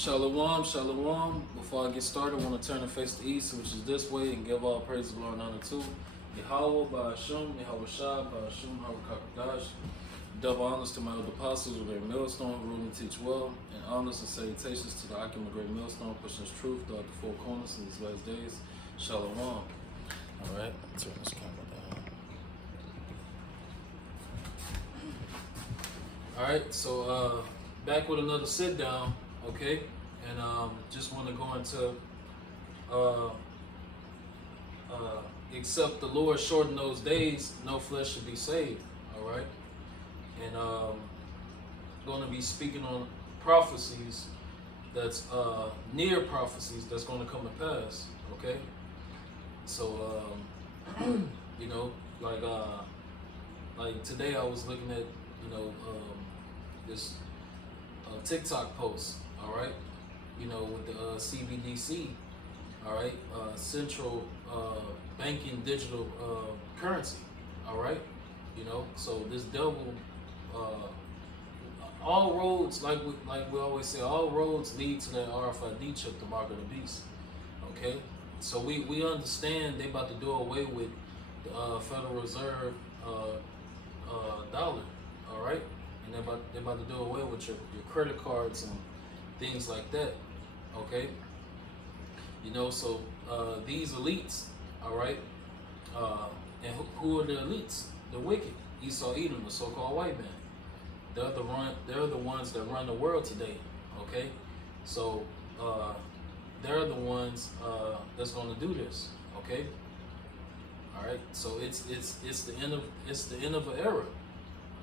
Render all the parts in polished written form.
Shalom, shalom. Before I get started, I want to turn and face the east, which is this way, and give all praise, glory, and honor to Yahweh, Ba'ashum, Yahweh Shah, Ba'ashum, Harakakadash. Double honors to my elder apostles of Great Millstone, rule and teach well, and honors and salutations to the Akim of Great Millstone, pushing his truth throughout the four corners in these last days. Shalom. All right, turn this camera down. All right, so back with another sit down. Okay, and just want to go into except the Lord shorten those days, no flesh should be saved. All right, and going to be speaking on prophecies that's near prophecies that's going to come to pass. Okay, so you know, like today I was looking at this TikTok post. All right, you know, with the CBDC, all right, central banking digital currency, all right, you know, so this devil, all roads, like we always say, all roads lead to that RFID chip, the mark of the beast, okay, so we understand they about to do away with the Federal Reserve dollar, all right, and they're about to do away with your credit cards and things like that, okay? You know, so these elites, all right, and who are the elites? The wicked, Esau, Edom, the so-called white man. They're the ones that run the world today, okay? So they're the ones that's going to do this, okay? All right, so it's the end of an era.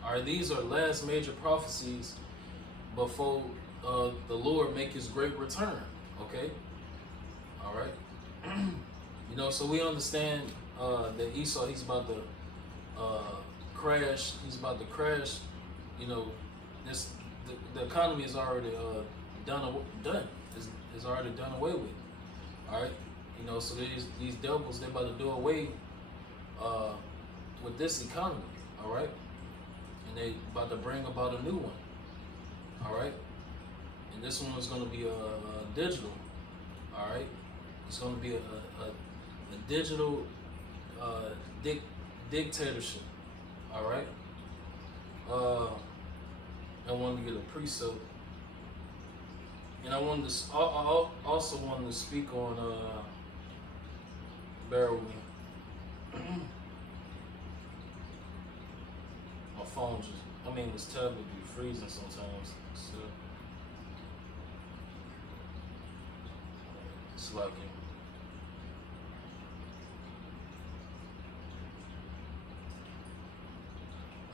All right, these are last major prophecies before the Lord make his great return, okay? All right. You know, so we understand that Esau, he's about to crash. He's about to crash. You know, the economy is already done. Is already done away with. All right. You know, so these devils, they're about to do away with this economy. All right. And they about to bring about a new one. All right. And this one is going to be digital, all right? It's going to be a digital dictatorship, all right? I wanted to get a precept, and I wanted to. I also wanted to speak on. Bear with me. My phone this tablet be freezing sometimes. So. Slugging.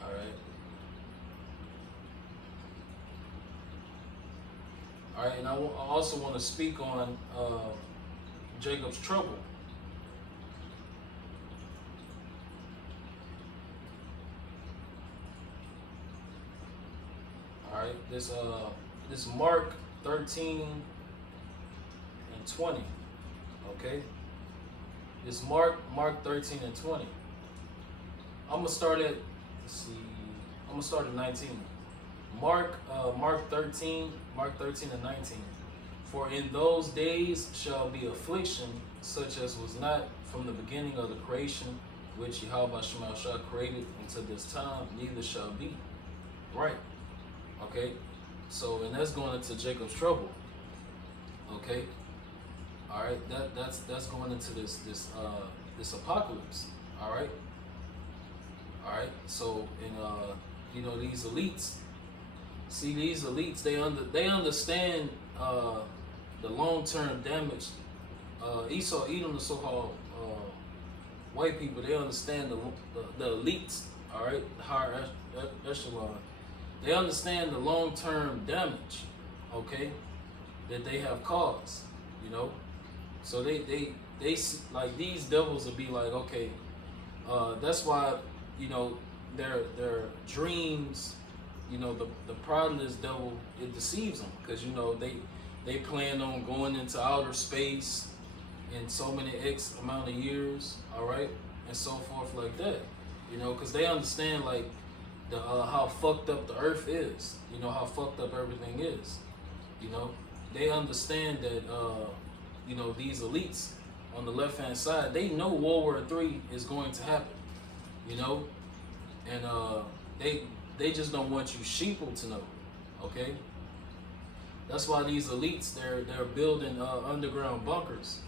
All right. All right, and I also want to speak on Jacob's trouble. All right, this Mark 13 and 20. Okay, it's Mark 13 and 20. I'm gonna start at 19. Mark 13 and 19. For in those days shall be affliction, such as was not from the beginning of the creation, which Yahweh Shema Shah created until this time, neither shall be. Right. Okay. So, and that's going into Jacob's trouble. Okay. All right, that's going into this apocalypse. All right. So, and you know, these elites. See, these elites, they understand the long-term damage. Esau, Edom, the so-called white people, they understand the elites. All right, the higher echelon. They understand the long-term damage. Okay, that they have caused. You know. So they like these devils will be like, okay, that's why, you know, their dreams, you know, the pride of this devil, it deceives them, because you know they plan on going into outer space in so many X amount of years, all right, and so forth like that, you know, because they understand like how fucked up the earth is, you know, how fucked up everything is, you know. they understand that you know, these elites on the left hand side, they know World War III is going to happen, you know, and they just don't want you sheeple to know, okay? That's why these elites they're building underground bunkers,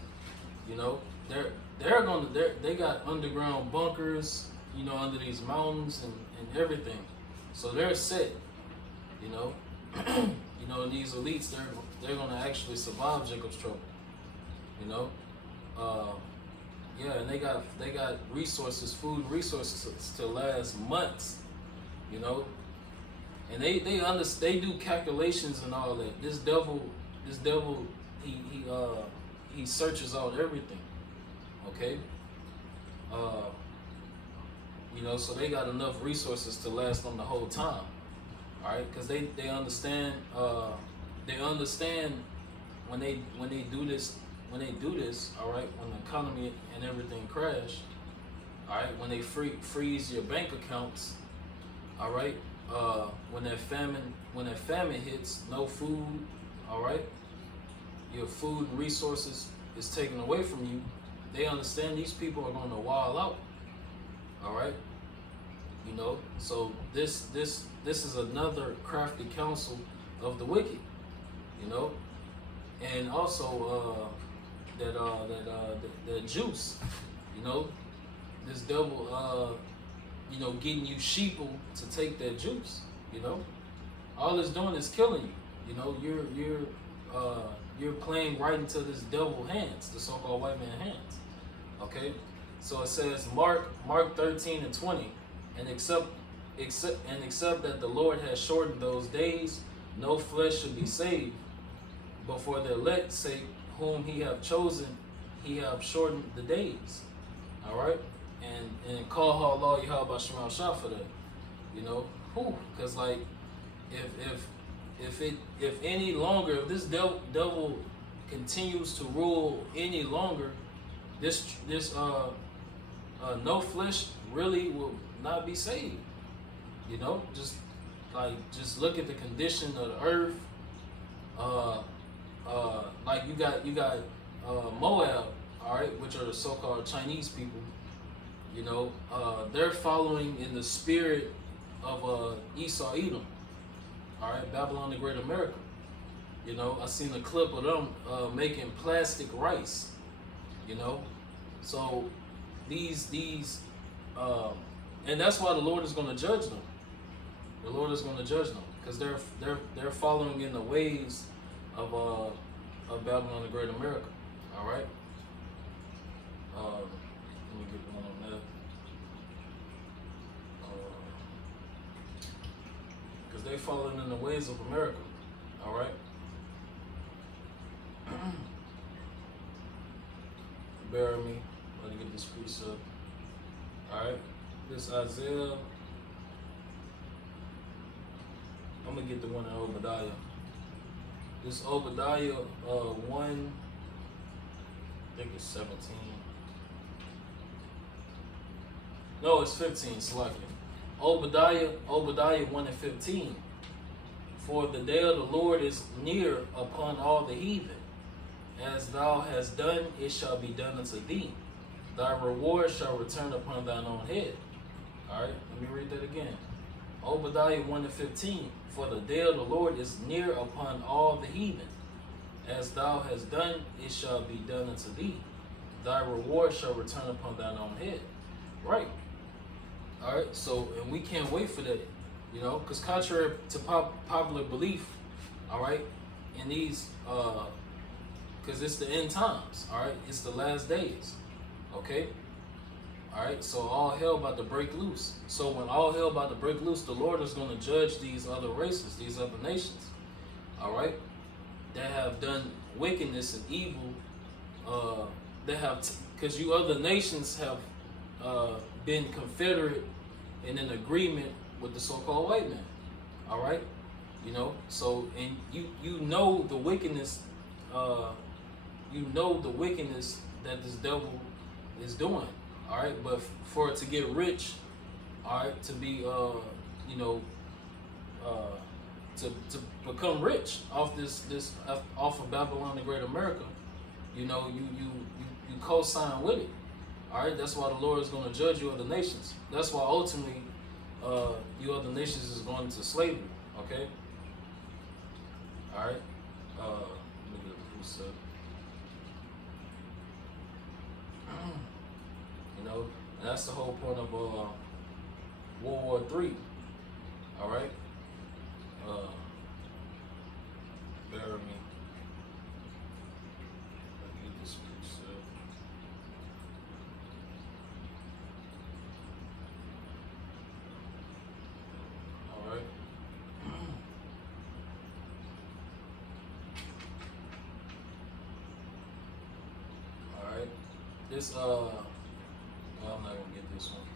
you know. They got underground bunkers, you know, under these mountains and everything, so they're set, you know. You know, and these elites they're gonna actually survive Jacob's trouble, you know. Yeah, and they got resources, food resources to last months, you know. And they do calculations and all that. This devil, he searches out everything. Okay. You know, so they got enough resources to last them the whole time. All right, because they understand. They understand when they do this. When they do this, all right, when the economy and everything crash, all right, when they freeze your bank accounts, all right, when that famine hits, no food, all right, your food and resources is taken away from you. They understand these people are going to wild out, all right, you know. So this is another crafty counsel of the wicked, you know, and also that juice, you know, this devil, you know, getting you sheeple to take that juice, you know. All it's doing is killing you, you know. You're playing right into this devil hands, the so-called white man hands. Okay, so it says Mark 13:20, and except that the Lord has shortened those days, no flesh should be saved, but for the elect's sake, whom he have chosen, he have shortened the days. All right, and call Allah Yahweh Shema Shah for that, you know. Because like if any longer, if this devil continues to rule any longer, this no flesh really will not be saved. You know, just look at the condition of the earth. Like you got Moab, all right, which are the so-called Chinese people. You know, they're following in the spirit of Esau Edom, all right, Babylon the Great America. You know, I seen a clip of them making plastic rice. You know, so these and that's why the Lord is going to judge them. The Lord is going to judge them because they're following in the ways of Babylon the Great America. All right. Let me get one on that. Because they following in the ways of America. All right. Bear me. Let me get this precept. All right. This Isaiah. I'm gonna get the one in Obadiah. This Obadiah 1, I think it's 17. No, it's 15, Slacky. Obadiah 1:15. For the day of the Lord is near upon all the heathen. As thou hast done, it shall be done unto thee. Thy reward shall return upon thine own head. All right, let me read that again. Obadiah 1:15. For the day of the Lord is near upon all the heathen. As thou hast done, it shall be done unto thee. Thy reward shall return upon thine own head. Right. All right. So, and we can't wait for that, you know, because contrary to popular belief, all right, in these, because it's the end times, all right, it's the last days, okay. All right, so all hell about to break loose. So when all hell about to break loose, the Lord is going to judge these other races, these other nations, all right, that have done wickedness and evil, that have, because you other nations have been confederate in an agreement with the so-called white man, all right, you know, so, and you know the wickedness, that this devil is doing. All right, but for it to get rich, all right, to be, you know, to become rich off this off of Babylon the Great America. You know, you co-sign with it. All right, that's why the Lord is going to judge you other nations. That's why ultimately you other nations is going into slavery. Okay. All right. Look at the precept. You know, and that's the whole point of World War III. All right. Bear with me. Let me get this precept. All right. All right. This well, I'm not gonna get this one.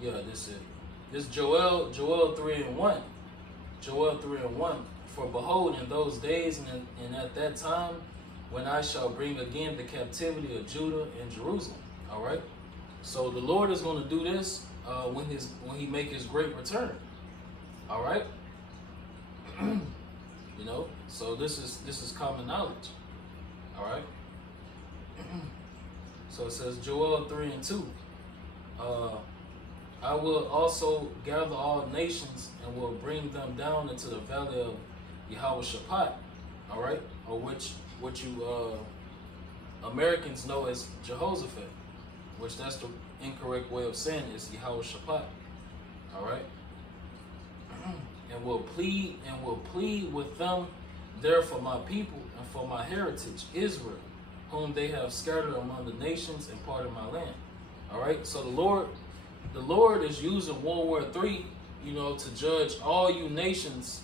Yeah, this is this Joel 3:1. Joel 3:1. For behold, in those days and at that time, when I shall bring again the captivity of Judah and Jerusalem. All right. So the Lord is going to do this when he make his great return. All right. You know. So this is common knowledge. All right. So it says Joel 3:2. I will also gather all nations and will bring them down into the valley of Yehoshaphat, all right, or what you Americans know as Jehoshaphat, which that's the incorrect way of saying it, is Yehoshaphat, all right, and will plead with them there for my people and for my heritage Israel, whom they have scattered among the nations and part of my land, all right. So the Lord is using World War III, you know, to judge all you nations,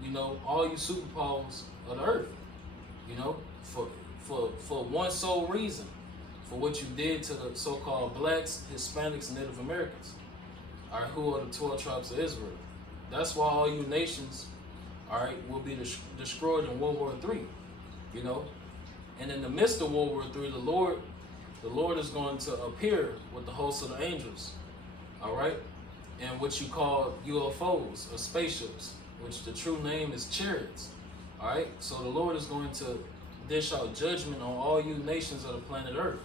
you know, all you superpowers of the earth, you know, for one sole reason, for what you did to the so-called blacks, Hispanics, and Native Americans, all right, who are the 12 tribes of Israel. That's why all you nations, all right, will be destroyed in World War III, you know. And in the midst of World War III, the Lord is going to appear with the host of the angels. All right, and what you call UFOs or spaceships, which the true name is chariots. All right, so the Lord is going to dish out judgment on all you nations of the planet Earth.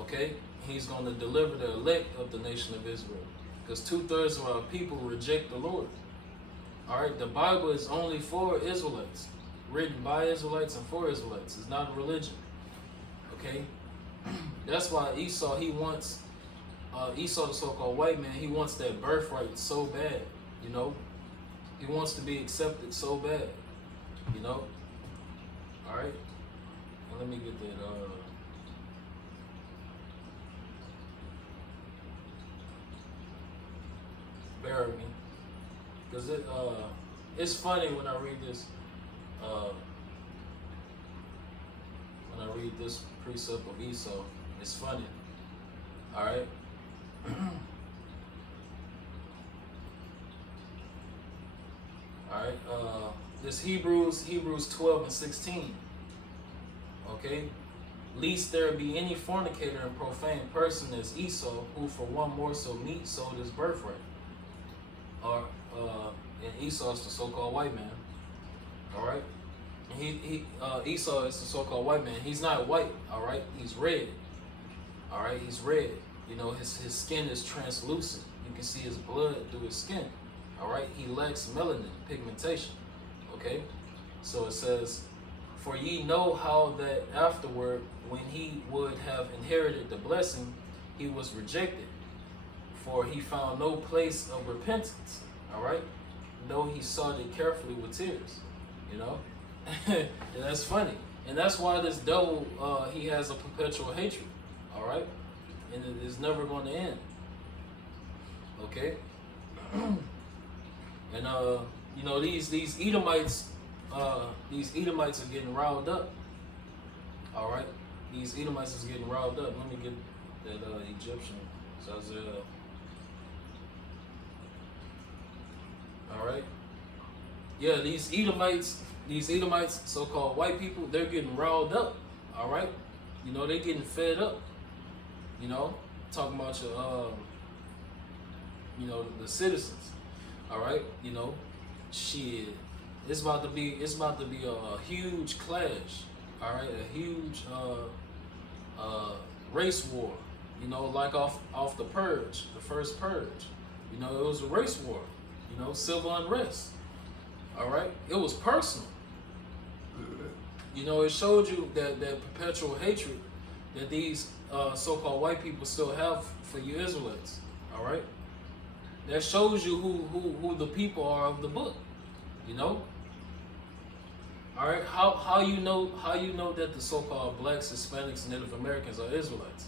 Okay, He's going to deliver the elect of the nation of Israel, because 2/3 of our people reject the Lord. All right, the Bible is only for Israelites, written by Israelites and for Israelites. It's not a religion. Okay, that's why Esau, Esau, the so-called white man, he wants that birthright so bad, you know. He wants to be accepted so bad, you know. All right. Now let me get that. Bear with me, because it's funny when I read this. When I read this precept of Esau, it's funny. All right. All right, this Hebrews 12:16. Okay, lest there be any fornicator and profane person as Esau, who for one morsel of meat sold his birthright. Or and Esau is the so-called white man. All right, and Esau is the so-called white man. He's not white. All right, he's red. All right, he's red. You know, his skin is translucent. You can see his blood through his skin. All right, he lacks melanin, pigmentation. Okay, so it says, for ye know how that afterward, when he would have inherited the blessing, he was rejected, for he found no place of repentance. All right, though he sought it carefully with tears. You know, and that's funny, and that's why this devil he has a perpetual hatred. All right. And it is never going to end. Okay? And you know, these Edomites are getting riled up. All right? These Edomites is getting riled up. Let me get that Egyptian. So all right? Yeah, these Edomites, so-called white people, they're getting riled up. All right? You know, they're getting fed up. You know, talking about your, you know, the citizens. All right, you know, shit. It's about to be a huge clash. All right, a huge race war. You know, like off the purge, the first purge. You know, it was a race war. You know, civil unrest. All right, it was personal. You know, it showed you that perpetual hatred that these so-called white people still have for you Israelites. All right, that shows you who the people are of the book. You know. All right, how you know that the so-called blacks, Hispanics, Native Americans are Israelites?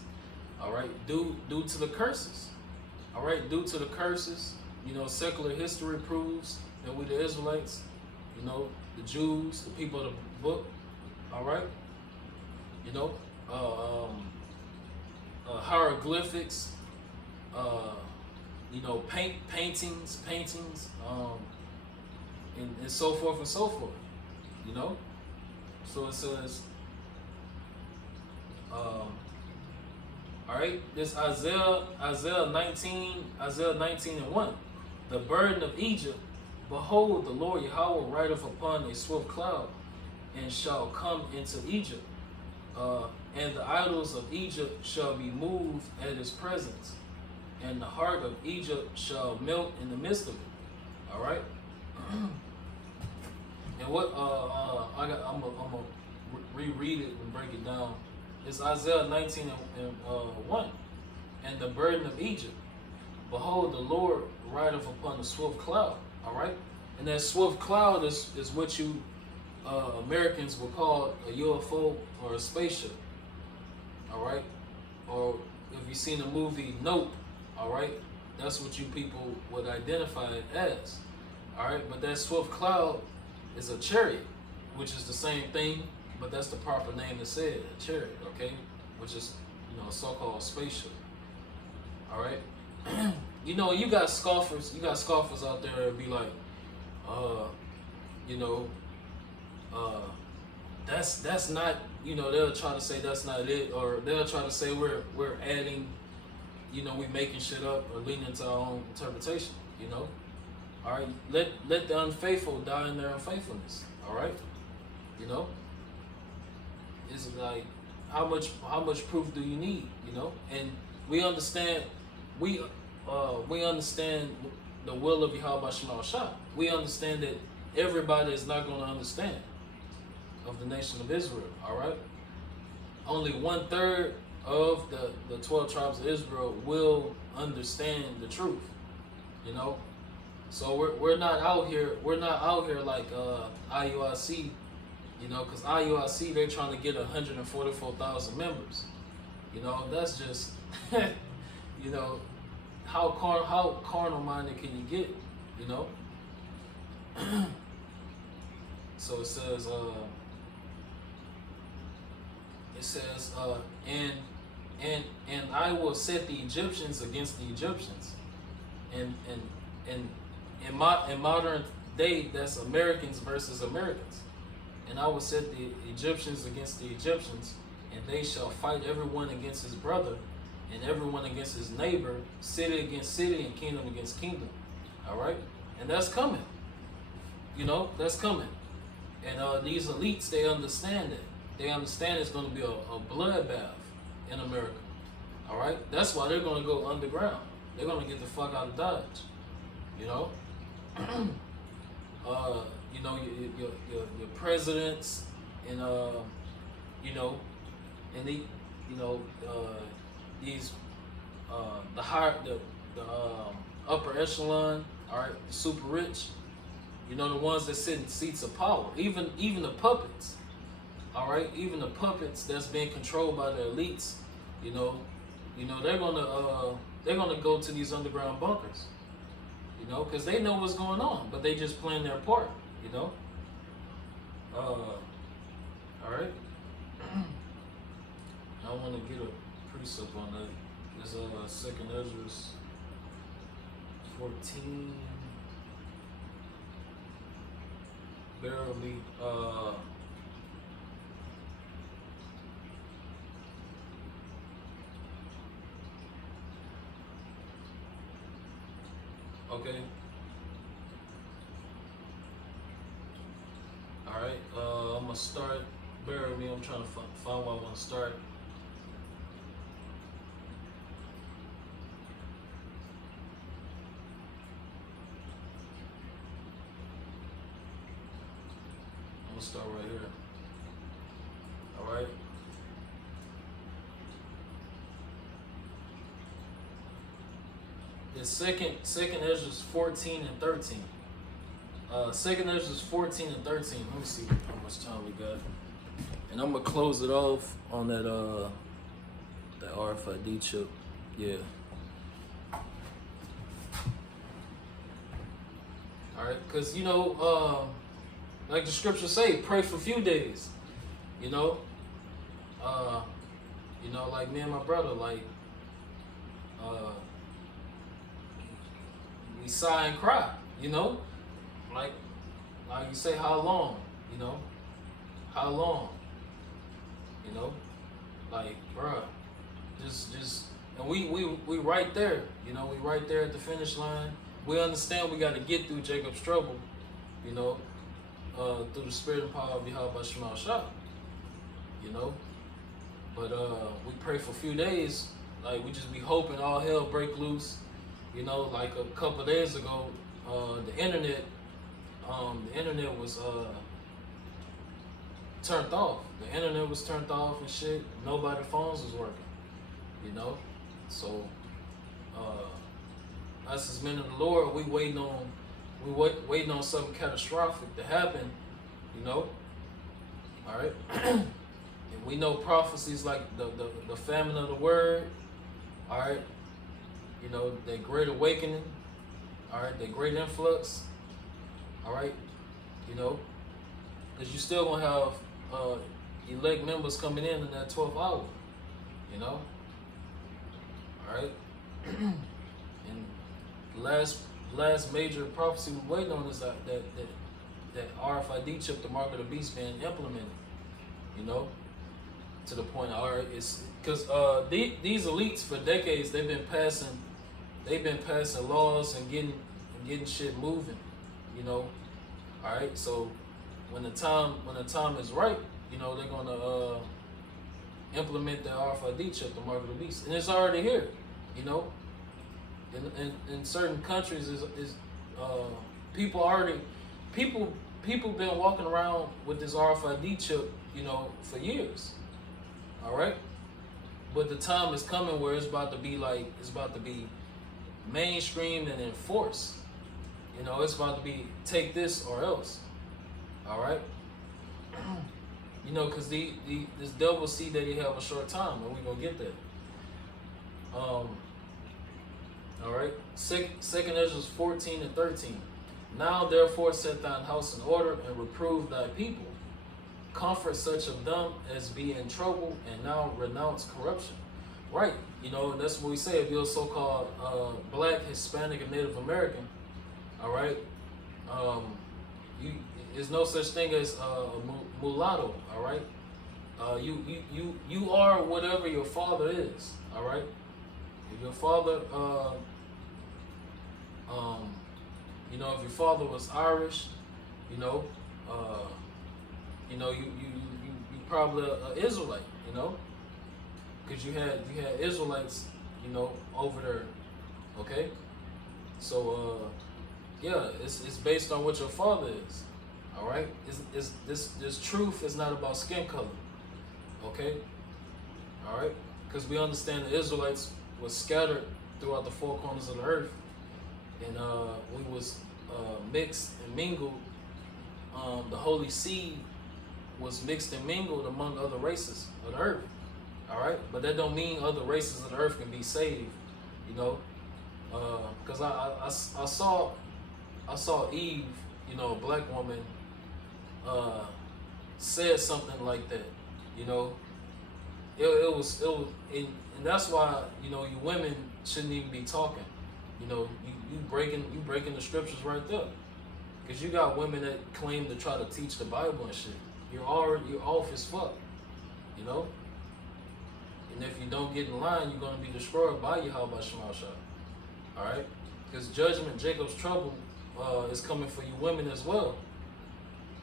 All right, due to the curses. All right, due to the curses, you know, secular history proves that we the Israelites, you know, the Jews, the people of the book. All right, you know, hieroglyphics, you know, paintings, and so forth and so forth. You know, so it says, all right, this Isaiah 19 and 1. The burden of Egypt, behold, the Lord Yahweh rideth upon a swift cloud, and shall come into Egypt. And the idols of Egypt shall be moved at his presence, and the heart of Egypt shall melt in the midst of it. All right. And what I'm gonna reread it and break it down. It's Isaiah 19 and 1. And the burden of Egypt, behold, the Lord rideth upon a swift cloud. All right, and that swift cloud is what you Americans will call a UFO or a spaceship. All right, or if you've seen the movie Nope, all right, that's what you people would identify it as. All right, but that swift cloud is a chariot, which is the same thing, but that's the proper name to say it, a chariot, okay? Which is, you know, a so-called spaceship. All right? You know, you got scoffers out there that be like, you know, that's not, you know, they'll try to say that's not it, or they'll try to say we're adding, you know, we making shit up or leaning to our own interpretation, you know? All right, let the unfaithful die in their unfaithfulness. All right, you know, it's like how much proof do you need? You know, and we understand we understand the will of Yahweh Shema Shah. We understand that everybody is not going to understand of the nation of Israel. All right, only 1/3 of the 12 tribes of Israel will understand the truth. You know. So we're not out here like IUIC, you know, because IUIC they're trying to get 144,000 members. You know, that's just you know, how carnal minded can you get, you know? So it says and I will set the Egyptians against the Egyptians, and in modern day, that's Americans versus Americans. And I will set the Egyptians against the Egyptians, and they shall fight everyone against his brother, and everyone against his neighbor, city against city, and kingdom against kingdom. All right? And that's coming. You know, that's coming. And these elites, they understand that. They understand it's going to be a bloodbath in America. All right? That's why they're going to go underground. They're going to get the fuck out of Dodge. You know? You know, your presidents and you know, and these the upper echelon, all right, the super rich, you know, the ones that sit in seats of power, even the puppets, all right, even the puppets that's being controlled by the elites, you know, they're gonna go to these underground bunkers. You know, because they know what's going on, but they just playing their part, you know? All right? I want to get a precept on that. It's 2nd Ezra 14. Barely. Okay. right, I'm gonna start. Bear with me. I'm trying to find where I want to start. I'm gonna start right here. All right. It's second Ezra 14 and 13. Second Ezra 14 and 13. Let me see how much time we got. And I'm gonna close it off on that RFID chip. Yeah. All right, because like the scriptures say, pray for a few days. You know, like me and my brother, like we sigh and cry. You know, like you say, how long? You know, how long? You know, like, bruh, just, and we right there. You know, we right there at the finish line. We understand we got to get through Jacob's trouble. You know, through the spirit and power of Yahweh Shemal Shah. You know, but we pray for a few days. Like, we just be hoping all hell break loose. You know, like a couple of days ago, the internet was turned off. The internet was turned off and shit. Nobody's phones was working. You know, so us as men of the Lord, we waiting on something catastrophic to happen. You know, all right. And we know prophecies like the famine of the word. All right. You know, that great awakening. All right, that great influx. All right. You know, because you still gonna have elect members coming in that 12th hour, you know. All right, and last major prophecy we're waiting on is that RFID chip, the mark of the beast, being implemented. You know, to the point. All right, it's because these elites for decades they've been passing laws and getting shit moving. You know, all right, so. When the time is right, you know, they're gonna implement the RFID chip, the mark of the beast, and it's already here. You know, in certain countries, is people been walking around with this RFID chip, you know, for years. All right, but the time is coming where it's about to be mainstream and enforced. You know, it's about to be take this or else. All right, you know, because this devil see that he have a short time, and we gonna get that. All right, Second Ezra 14 and 13. Now therefore set thine house in order and reprove thy people. Comfort such of them as be in trouble, and now renounce corruption. Right, you know, that's what we say. If you're so-called Black, Hispanic, and Native American, all right, there's no such thing as mulatto, all right? You are whatever your father is, all right? If your father, you know, if your father was Irish, you know, you probably an Israelite, you know, because you had Israelites, you know, over there, okay? So yeah, it's based on what your father is. All right, this truth is not about skin color, okay? All right, because we understand the Israelites were scattered throughout the four corners of the earth, and we was mixed and mingled. The holy seed was mixed and mingled among other races of the earth. All right, but that don't mean other races of the earth can be saved, you know, because I saw Eve, you know, a black woman. Said something like that, you know. It was, and that's why, you know, you women shouldn't even be talking. You know, you breaking the scriptures right there, because you got women that claim to try to teach the Bible and shit. You're off as fuck, you know. And if you don't get in line, you're gonna be destroyed by Yahweh Shemal Shah. All right, because judgment, Jacob's trouble, is coming for you women as well.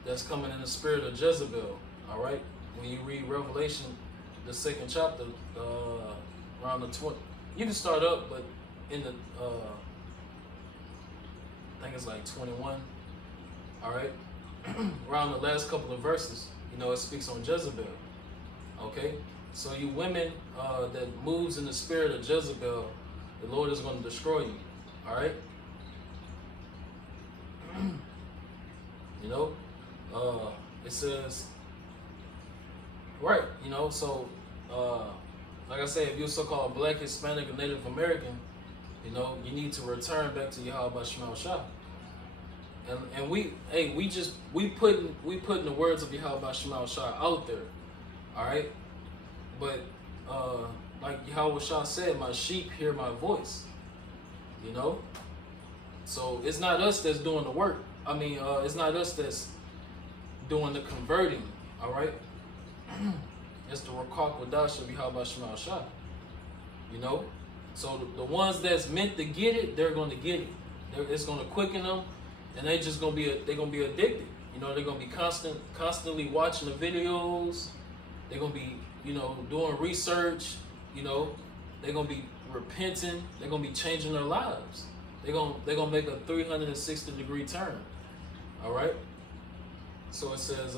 that's coming in the spirit of Jezebel. All right, when you read Revelation, the 2nd chapter, around the 20, you can start up, but in the I think it's like 21. All right, around the last couple of verses, it speaks on Jezebel. Okay, so you women that moves in the spirit of Jezebel, the Lord is going to destroy you. All right. It says, right, so, like I said, if you're so-called Black, Hispanic, or Native American, you need to return back to Yahweh Shema Shah. And we putting the words of Yahweh Shema Shah out there, all right? But, like Yahweh Shah said, my sheep hear my voice, So it's not us that's doing the work. It's not us that's doing the converting, all right? It's the Rakak Wadash of Yahweh Shema Shah, So the ones that's meant to get it, they're going to get it. It's going to quicken them, and they're going to be addicted. They're going to be constantly watching the videos. They're going to be, doing research. They're going to be repenting. They're going to be changing their lives. They're gonna make a 360-degree turn. All right. So it says,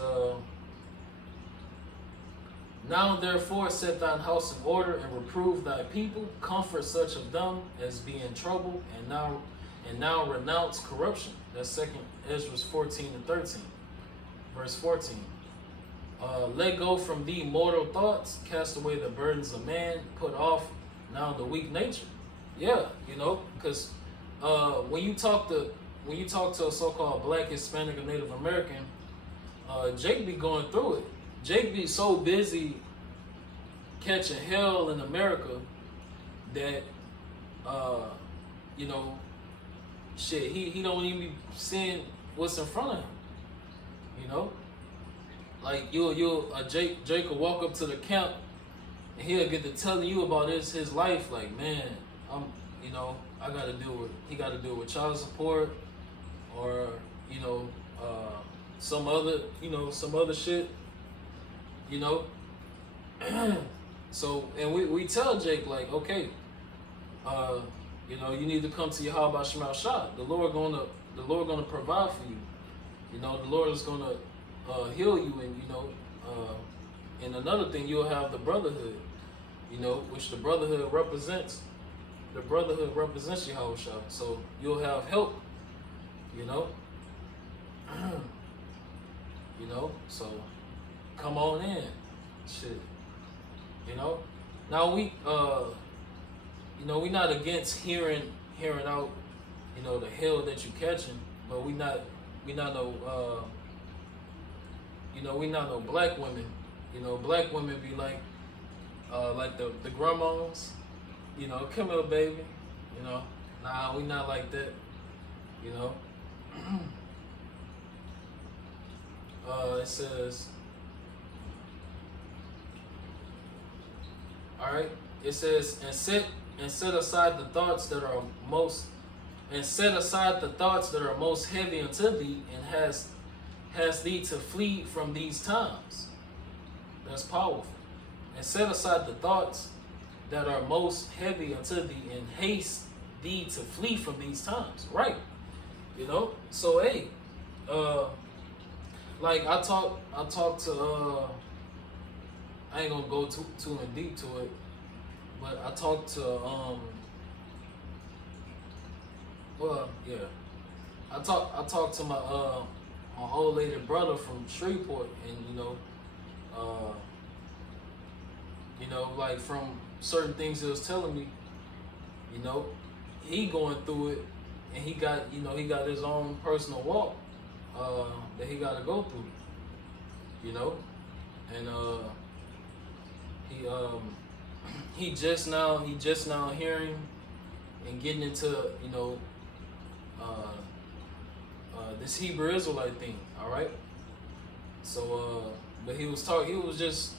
now therefore set thine house in order and reprove thy people, comfort such of them as be in trouble, and now renounce corruption. That's 2nd Ezra 14:13, verse 14. Let go from thee mortal thoughts, cast away the burdens of man, put off now the weak nature. Yeah, because when you talk to a so-called Black, Hispanic, or Native American, Jake be going through it. Jake be so busy catching hell in America that shit, he don't even be seeing what's in front of him. Like Jake will walk up to the camp and he'll get to telling you about his life. Like, man, he got to deal with child support, or some other shit. So, and we tell Jake, like, okay, you need to come to Yahweh Shema Shah. The Lord gonna provide for you. The Lord is gonna heal you, and another thing, you'll have the brotherhood, which the brotherhood represents. The brotherhood represents Yahweh Shah, so you'll have help. So come on in, shit. Now we not against hearing out, the hell that you catching, but we not no black women. Black women be like the grandmas, come here, baby. Nah, we not like that. It says, all right. It says, and set aside the thoughts that are most heavy unto thee, and has thee to flee from these times. That's powerful. And set aside the thoughts that are most heavy unto thee, and haste thee to flee from these times. Right. So hey, like I talk to I ain't gonna go too in deep to it, but I talked to I talked to my old lady brother from Shreveport, and like from certain things he was telling me, he going through it, and he got his own personal walk that he got to go through, and he just now hearing and getting into this Hebrew Israelite thing. All right. So but he was just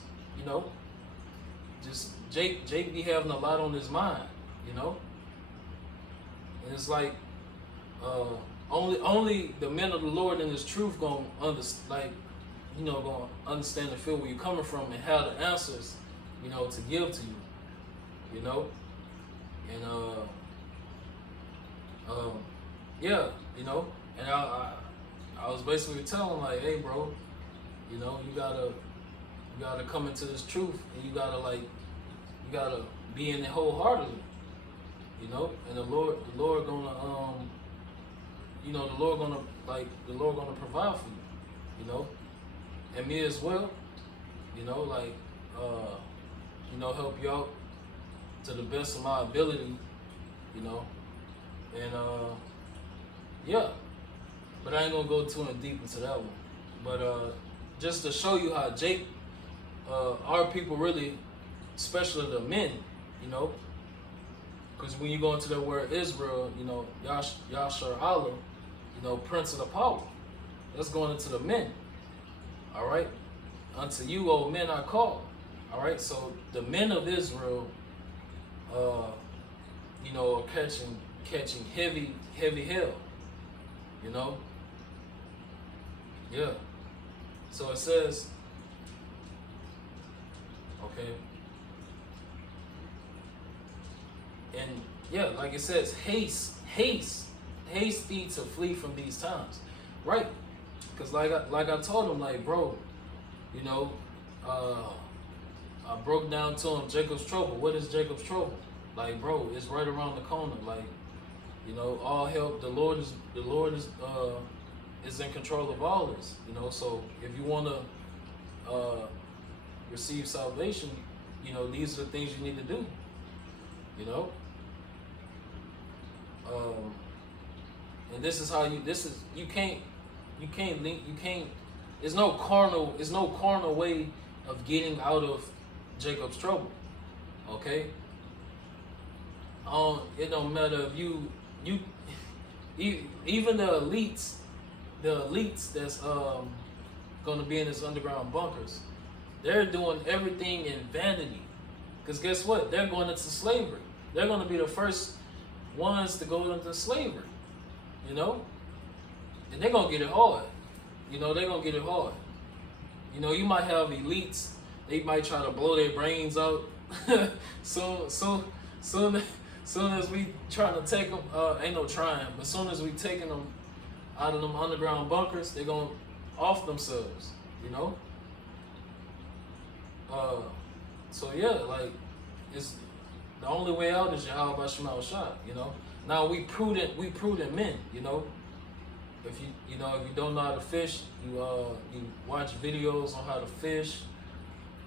Jake be having a lot on his mind, and it's like only the men of the Lord and His truth gonna gonna understand and feel where you're coming from and have the answers, to give to you, and yeah, and I was basically telling like, hey, bro, you gotta come into this truth, and you gotta be in it wholeheartedly, and the Lord gonna the Lord gonna provide for you, and me as well, help you out to the best of my ability, and yeah, but I ain't gonna go too in deep into that one, but just to show you how Jake, our people really, especially the men, because when you go into the word Israel, Yashar Allah, Prince of the Power, that's going into the men. All right, unto you, O men, I call. All right, so the men of Israel, are catching heavy hell. Yeah. So it says, okay. And yeah, like it says, haste thee to flee from these times, right? Because like I told him, like, bro, I broke down to him Jacob's trouble. What is Jacob's trouble? Like, bro, it's right around the corner. Like, all help. The Lord is in control of all this. So if you want to receive salvation, these are the things you need to do. And this is how you can't there's no carnal way of getting out of Jacob's trouble. Okay? It don't matter if you even the elites that's gonna be in this underground bunkers, they're doing everything in vanity. Because guess what? They're going into slavery. They're gonna be the first ones to go into slavery. And they're gonna get it hard. They're gonna get it hard. You might have elites, they might try to blow their brains out. Soon as we trying to take them, ain't no trying, but soon as we taking them out of them underground bunkers, they're gonna off themselves, So yeah, like, it's the only way out is Yahweh Shemal Shah, Now we prudent men, If you don't know how to fish, you watch videos on how to fish.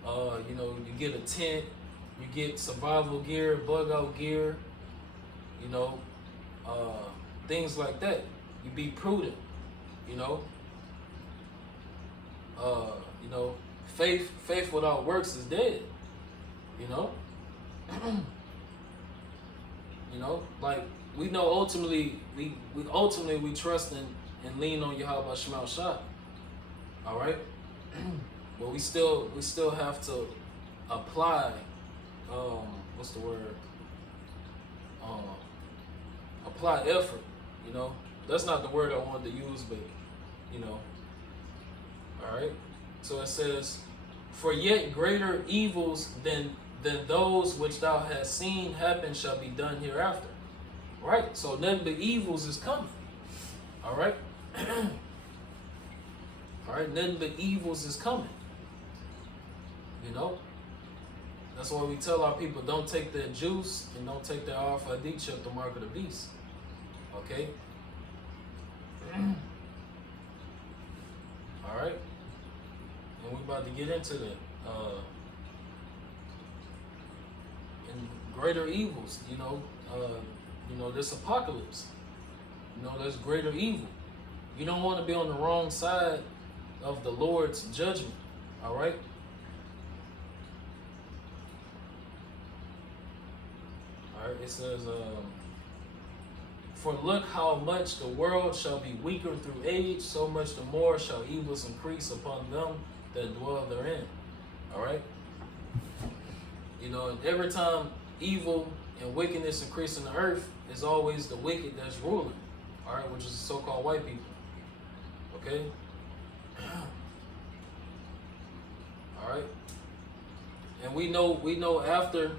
You get a tent, you get survival gear, bug out gear, things like that. You be prudent, faith without works is dead, like we know ultimately we trust and lean on Yahweh Shemal Shah. All right, but we still have to apply. What's the word? Apply effort. That's not the word I wanted to use, but All right. So it says, "For yet greater evils than those which thou hast seen happen shall be done hereafter." Right? So nothing but evils is coming. All right? All right? Nothing but evils is coming. That's why we tell our people, don't take their juice and don't take their RFID chip, the mark of the beast. Okay? All right? And we're about to get into that. And greater evils, this apocalypse. There's greater evil. You don't want to be on the wrong side of the Lord's judgment. All right? All right, it says, "For look how much the world shall be weaker through age, so much the more shall evils increase upon them that dwell therein." All right? And every time evil and wickedness increase in the earth, is always the wicked that's ruling. all right, which is so-called white people. Okay. All right. And we know after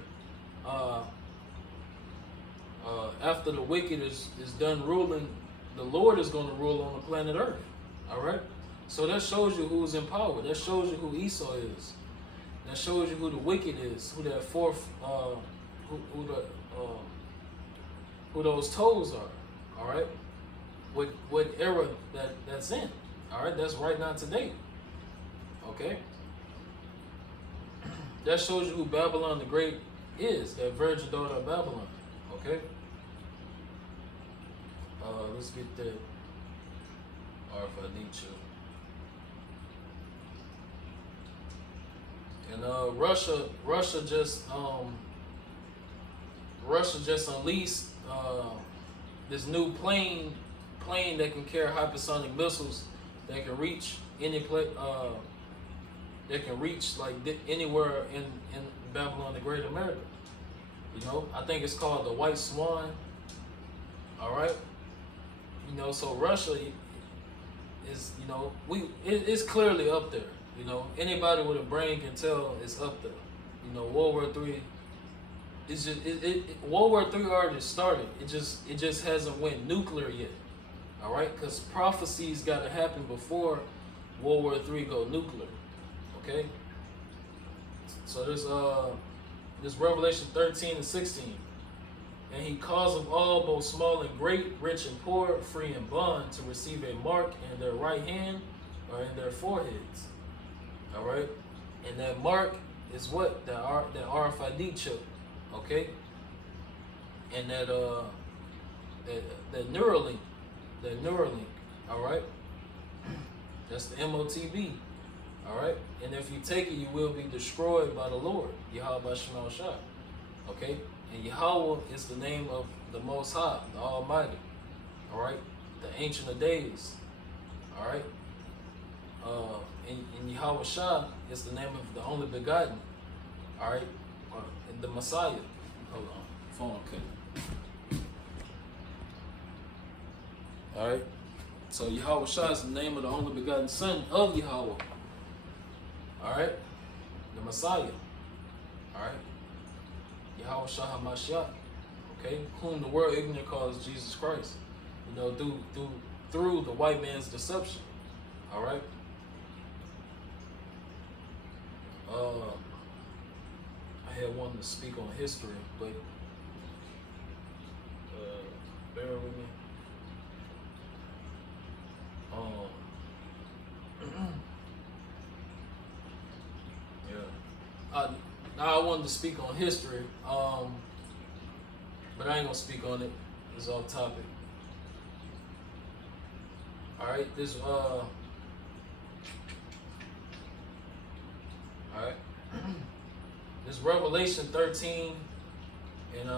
the wicked is done ruling, the Lord is going to rule on the planet Earth. All right. So that shows you who's in power. That shows you who Esau is. That shows you who the wicked is. Who that fourth, who those toes are. All right. What era that's in. All right. That's right now today. Okay. That shows you who Babylon the Great is. That virgin daughter of Babylon. Okay. Let's get that. Or if I need to. And Russia just unleashed this new plane that can carry hypersonic missiles that can reach any place. That can reach like anywhere in Babylon the Great America. You know, I think it's called the White Swan. All right. You know, so Russia is, you know, it's clearly up there. You know, anybody with a brain can tell it's up there. You know, World War III. It's just World War III already started. It just hasn't went nuclear yet. All right, because prophecies got to happen before World War III go nuclear. Okay. So there's Revelation 13 and 16. And he caused them all, both small and great, rich and poor, free and bond, to receive a mark in their right hand or in their foreheads. All right, and that mark is what? That RFID chip. Okay. And that Neuralink. All right. That's the MOTB. All right. And if you take it, you will be destroyed by the Lord, Yahweh Shema Shah. Okay. And Yahweh is the name of the Most High, the Almighty. All right. The Ancient of Days. All right. And Yahweh Shah is the name of the only begotten. All right. And the Messiah. Hold on. Phone cut. All right. So Yahweh Shah is the name of the only begotten Son of Yahweh. All right. The Messiah. All right. Yahweh Shah HaMashiach. Okay. Whom the world ignorant calls Jesus Christ. You know, through the white man's deception. All right. I had wanted to speak on history, but bear with me. Yeah. Now I wanted to speak on history, but I ain't gonna speak on it. It's off topic. All right. All right. This Revelation 13 and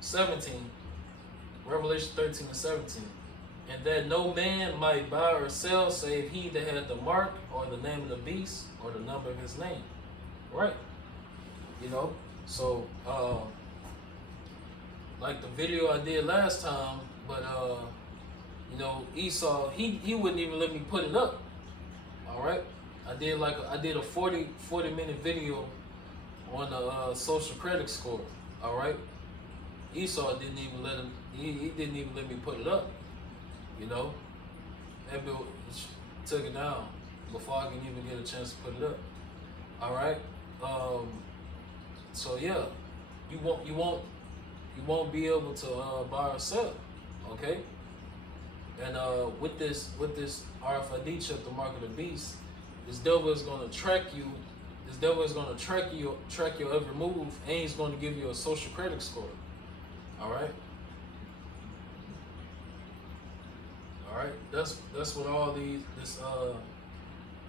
17. Revelation 13 and 17. And that no man might buy or sell save he that had the mark or the name of the beast or the number of his name. Right. You know, so like the video I did last time, but you know, Esau, he wouldn't even let me put it up. All right. I did a 40 minute video on the social credit score. All right. Esau didn't even let him. He didn't even let me put it up. You know, that bill took it down before I can even get a chance to put it up. All right. So yeah, you won't be able to buy or sell. Okay. And with this RFID chip, the mark of the beast, this devil is going to track you. This devil is going to track your every move, and he's going to give you a social credit score. All right. All right. That's what all this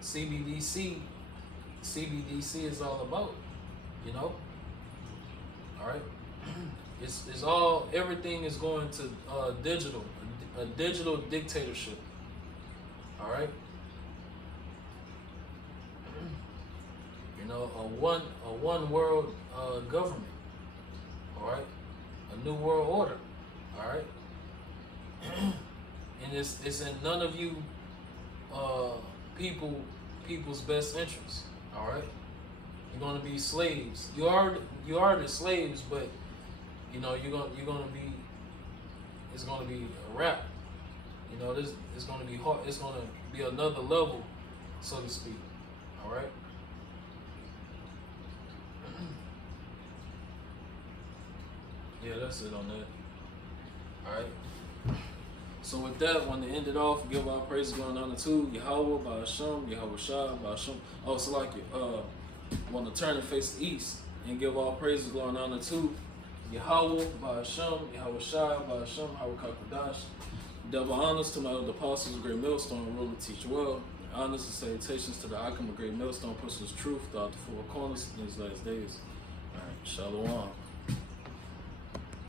CBDC is all about. You know. All right. It's all, everything is going to digital, a digital dictatorship. All right. You know, a one world government. All right. A new world order. All right. And it's in none of you people's best interests. All right, you're gonna be slaves. You are the slaves, but you know you're gonna be. It's gonna be a wrap. You know, this is gonna be hard. It's gonna be another level, so to speak. All right. Yeah, that's it on that. All right. So with that, I want to end it off. Give our praise going on to Yahweh, Ba'asham, Yahweh Shah, Ba'asham. Oh, so like want to turn and face the east and give all praises going on to Yahweh, Ba'asham, Yahweh Shah, Ba'asham, Yahweh Kakadash. Double honors to my elder apostles, Great Millstone, ruler, teach well. Honors and salutations to the Akim of Great Millstone, pushes truth throughout the four corners in these last days. All right, Shalom.